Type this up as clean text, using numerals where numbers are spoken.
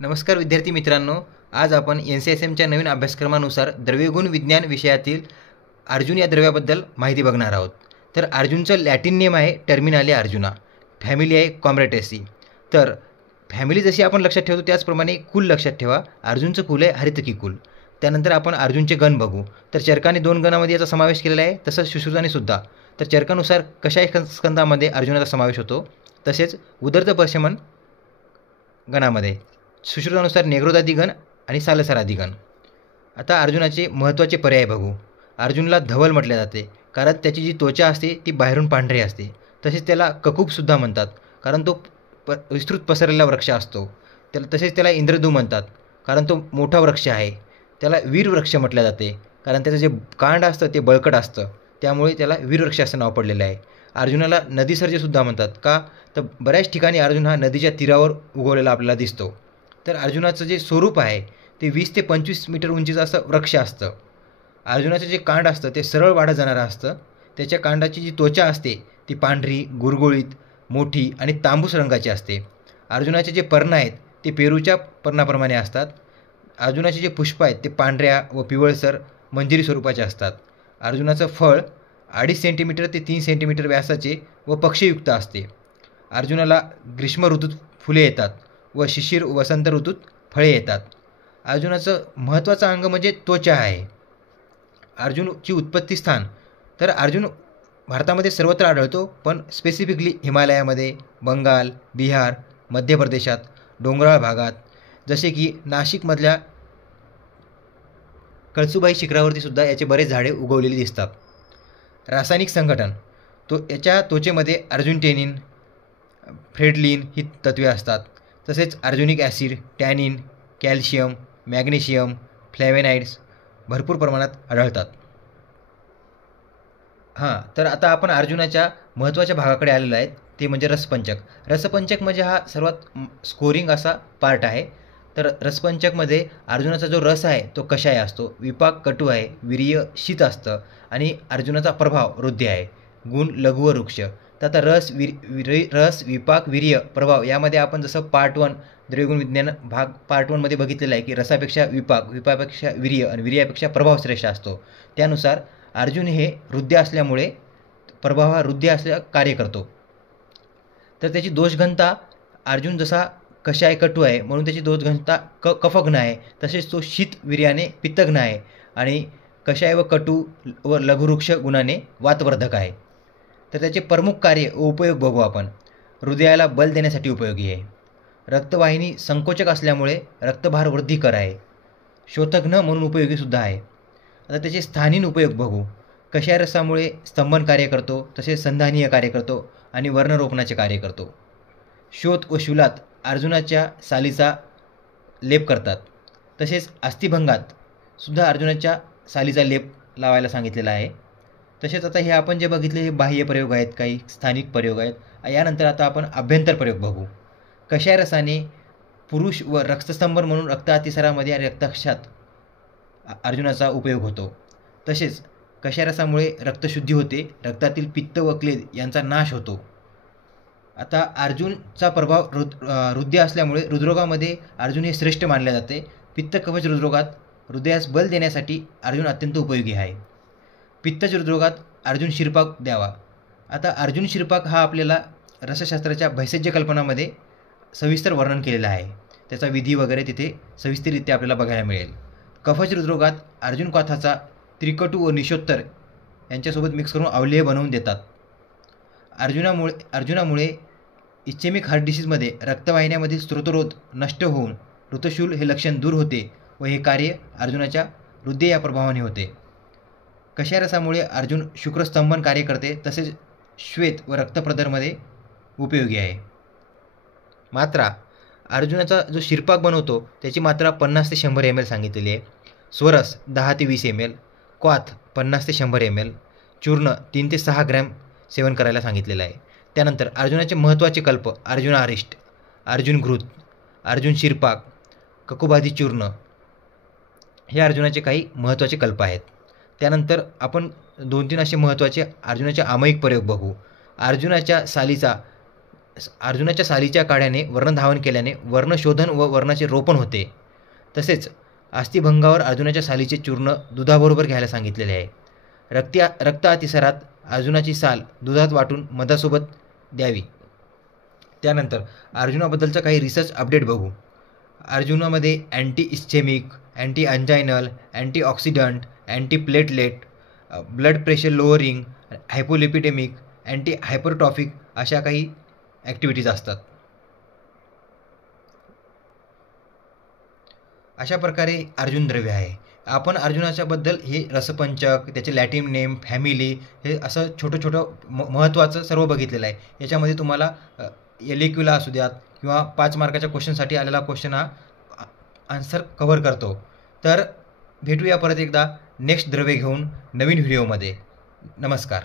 नमस्कार विद्यार्थी मित्रांनो, आज आपण NCSMच्या नवीन अभ्यासक्रमानुसार द्रव्यगुण विज्ञान विषयातील अर्जुन या द्रव्याबद्दल माहिती बघणार आहोत. तर अर्जुनचं लॅटिन नेम आहे टर्मिनालिया अर्जुना, फॅमिली आहे कॉम्रेटेसी. तर फॅमिली जशी आपण लक्षात ठेवतो त्याचप्रमाणे कुल लक्षात ठेवा. अर्जुनचं कुल आहे हरितकी कुल. त्यानंतर आपण अर्जुनचे गण बघू. तर चरकाने 2 गणामध्ये याचा समावेश केलेला आहे, तसंच सुश्रुताने सुद्धा. तर चरकानुसार कशा स्कंदामध्ये अर्जुनाचा समावेश होतो, तसेच उदर्त परशमन गणामध्ये सुश्रुतानुसार नेग्रोदादी गण आणि सालसरादी गण. आता अर्जुनाचे महत्त्वाचे पर्याय बघू. अर्जुनला धवल म्हटले जाते कारण त्याची जी त्वचा असते ती बाहेरून पांढरी असते. तसेच त्याला ककुबसुद्धा म्हणतात कारण तो विस्तृत पसरलेला वृक्ष असतो. तसेच त्याला इंद्रदू म्हणतात कारण तो मोठा वृक्ष आहे. त्याला वीरवृक्ष म्हटले जाते कारण त्याचं जे कांड असतं ते बळकट असतं, त्यामुळे त्याला वीरवृक्ष असं नाव पडलेलं आहे. अर्जुनाला नदीसर्जेसुद्धा म्हणतात. का तर बऱ्याच ठिकाणी अर्जुन हा नदीच्या तीरावर उगवलेला आपल्याला दिसतो. तर अर्जुनाचं जे स्वरूप आहे ते 20 ते 25 मीटर उंचीचं असं वृक्ष असतं. अर्जुनाचं जे कांड असतं ते सरळ वाढत जाणारं असतं. त्याच्या कांडाची जी त्वचा असते ती पांढरी, गुरगुळीत, मोठी आणि तांबूस रंगाची असते. अर्जुनाचे जे पर्ण आहेत ते पेरूच्या पर्णाप्रमाणे असतात. अर्जुनाचे जे पुष्प आहेत ते पांढऱ्या व पिवळसर मंजिरी स्वरूपाचे असतात. अर्जुनाचं फळ 2.5 सेंटीमीटर ते 3 सेंटीमीटर व्यासाचे व पक्षयुक्त असते. अर्जुनाला ग्रीष्म ऋतूत फुले येतात व शिशिर वसंत ऋतूत फळे येतात. अर्जुनाचं महत्त्वाचं अंग म्हणजे त्वचा आहे. अर्जुनची उत्पत्ती स्थान, तर अर्जुन भारतामध्ये सर्वत्र आढळतो, पण स्पेसिफिकली हिमालयामध्ये, बंगाल, बिहार, मध्य प्रदेशात, डोंगराळ भागात, जसे की नाशिकमधल्या कळसुबाई शिखरावरती सुद्धा याचे बरेच झाडे उगवलेली दिसतात. रासायनिक संघटन, याच्या त्वचेमध्ये अर्जुनटेनिन, फ्रेडलिन ही तत्वे असतात. तसेच अर्जुनिक ॲसिड, टॅनिन, कॅल्शियम, मॅग्नेशियम, फ्लॅवेनाइड्स भरपूर प्रमाणात आढळतात. तर आता आपण अर्जुनाच्या महत्त्वाच्या भागाकडे आलेलो आहे, ते म्हणजे रसपंचक. रसपंचक म्हणजे हा सर्वात स्कोरिंग असा पार्ट आहे. तर रसपंचकमध्ये अर्जुनाचा जो रस आहे तो कषाय असतो, विपाक कटू आहे, वीर्य शीत असतं आणि अर्जुनाचा प्रभाव रुद्धी आहे, गुण लघु व वृक्ष. तर आता रस, विपाक, वीर्य, प्रभाव यामध्ये आपण जसं पार्ट 1 द्रव्यगुण विज्ञान भाग पार्ट 1मध्ये बघितलेला आहे की रसापेक्षा विपाक, विपापेक्षा वीर्य आणि वीर्यापेक्षा प्रभाव श्रेष्ठ असतो. त्यानुसार अर्जुन हे हृदय असल्यामुळे प्रभाव हा हृदय असल्या कार्य करतो. तर त्याची दोषघनता, अर्जुन जसा कषाय कटू आहे म्हणून त्याची दोषघनता कफघ्न आहे, तसेच तो शीत वीर्याने पित्तघ्न आहे आणि कषाय व कटू व लघुवृक्ष गुणाने वातवर्धक आहे. तर त्याचे प्रमुख कार्य व उपयोग बघू आपण. हृदयाला बल देण्यासाठी उपयोगी आहे. रक्तवाहिनी संकोचक असल्यामुळे रक्तभार वृद्धिकर आहे. शोथघ्न म्हणून उपयोगीसुद्धा आहे. आता त्याचे स्थानिक उपयोग बघू. कषाय रसामुळे स्तंभन कार्य करतो, तसेच संधानीय कार्य करतो आणि वर्णरोपणाचे कार्य करतो. शोथ व शूलात अर्जुनाच्या सालीचा लेप करतात. तसेच अस्थिभंगात सुद्धा अर्जुनाच्या सालीचा लेप लावायला सांगितलेला आहे. तसेच आता हे आपण जे बघितले हे बाह्य प्रयोग आहेत, काही स्थानिक प्रयोग आहेत. यानंतर आता आपण अभ्यंतर प्रयोग बघू. कषाय रसाने पुरुष व रक्तस्तंभन म्हणून रक्तातिसारामध्ये आणि रक्तक्षात अर्जुनाचा उपयोग होतो. तसेच कषाय रसामुळे रक्तशुद्धी होते, रक्तातील पित्त व क्लेद यांचा नाश होतो. आता अर्जुनचा प्रभाव हृदय असल्यामुळे हृदरोगामध्ये अर्जुन हे श्रेष्ठ मानले जाते. पित्त कवच हृदरोगात हृदयास बल देण्यासाठी अर्जुन अत्यंत उपयोगी आहे. पित्तज हृदरोगात अर्जुन शिरपाक द्यावा. आता अर्जुन शिरपाक हा आपल्याला रसशास्त्राच्या भैसज्य कल्पनामध्ये सविस्तर वर्णन केलेलं आहे. त्याचा विधी वगैरे तिथे सविस्तररित्या आपल्याला बघायला मिळेल. कफज हृदरोगात अर्जुन क्वाथाचा त्रिकटू व निषोत्तर यांच्यासोबत मिक्स करून अवलेह बनवून देतात. अर्जुनामुळे इच्छेमिक हार्ट डिसीजमध्ये रक्तवाहिन्यामधील स्त्रोतरोध नष्ट होऊन ऋतशूल हे लक्षण दूर होते व हे कार्य अर्जुनाच्या हृदय या प्रभावाने होते. कषाय रसामुळे अर्जुन शुक्रस्तंभन कार्य करते, तसेच श्वेत व रक्तप्रदरमध्ये उपयोगी आहे. मात्रा, अर्जुनाचा जो शिरपाक बनवतो त्याची मात्रा 50 ते 100 ml सांगितलेली आहे. स्वरस 10 ते 20 ml, क्वाथ 50 ते 100 ml, चूर्ण 3 ते 6 ग्रॅम सेवन करायला सांगितलेलं आहे. त्यानंतर अर्जुनाचे महत्त्वाचे कल्प अर्जुन आरिष्ट, अर्जुन घृत, अर्जुन शिरपाक, ककुबादी चूर्ण हे अर्जुनाचे काही महत्त्वाचे कल्प आहेत. त्यानंतर आपण 2-3 असे महत्त्वाचे अर्जुनाचे आमयिक प्रयोग बघू. अर्जुनाच्या सालीचा अर्जुनाच्या सालीच्या काढ्याने वर्णधावन केल्याने वर्णशोधन व वर्णाचे रोपण होते. तसेच अस्थिभंगावर अर्जुनाच्या सालीचे चूर्ण दुधाबरोबर घ्यायला सांगितलेले आहे. रक्त अतिसारात अर्जुनाची साल दुधात वाटून मधासोबत द्यावी. त्यानंतर अर्जुनाबद्दलचं काही रिसर्च अपडेट बघू. अर्जुनामध्ये anti ischemic, anti anginal, antioxidant, anti platelet, blood pressure lowering, hypolipidemic, anti hypertrophic अशा काही ॲक्टिव्हिटीज असतात. अशा प्रकारे अर्जुन द्रव्य आहे. आपण अर्जुनाच्याबद्दल हे रसपंचक, त्याचे लॅटिन नेम, फॅमिली, हे असं छोटं छोटं महत्त्वाचं सर्व बघितलेलं आहे. याच्यामध्ये तुम्हाला एलिक्युला असू द्यात किंवा 5 मार्काच्या क्वेश्चनसाठी आलेला क्वेश्चन हा आन्सर कव्हर करतो. तर भेटूया परत एकदा नेक्स्ट द्रव्य घेऊन नवीन व्हिडिओमध्ये. नमस्कार.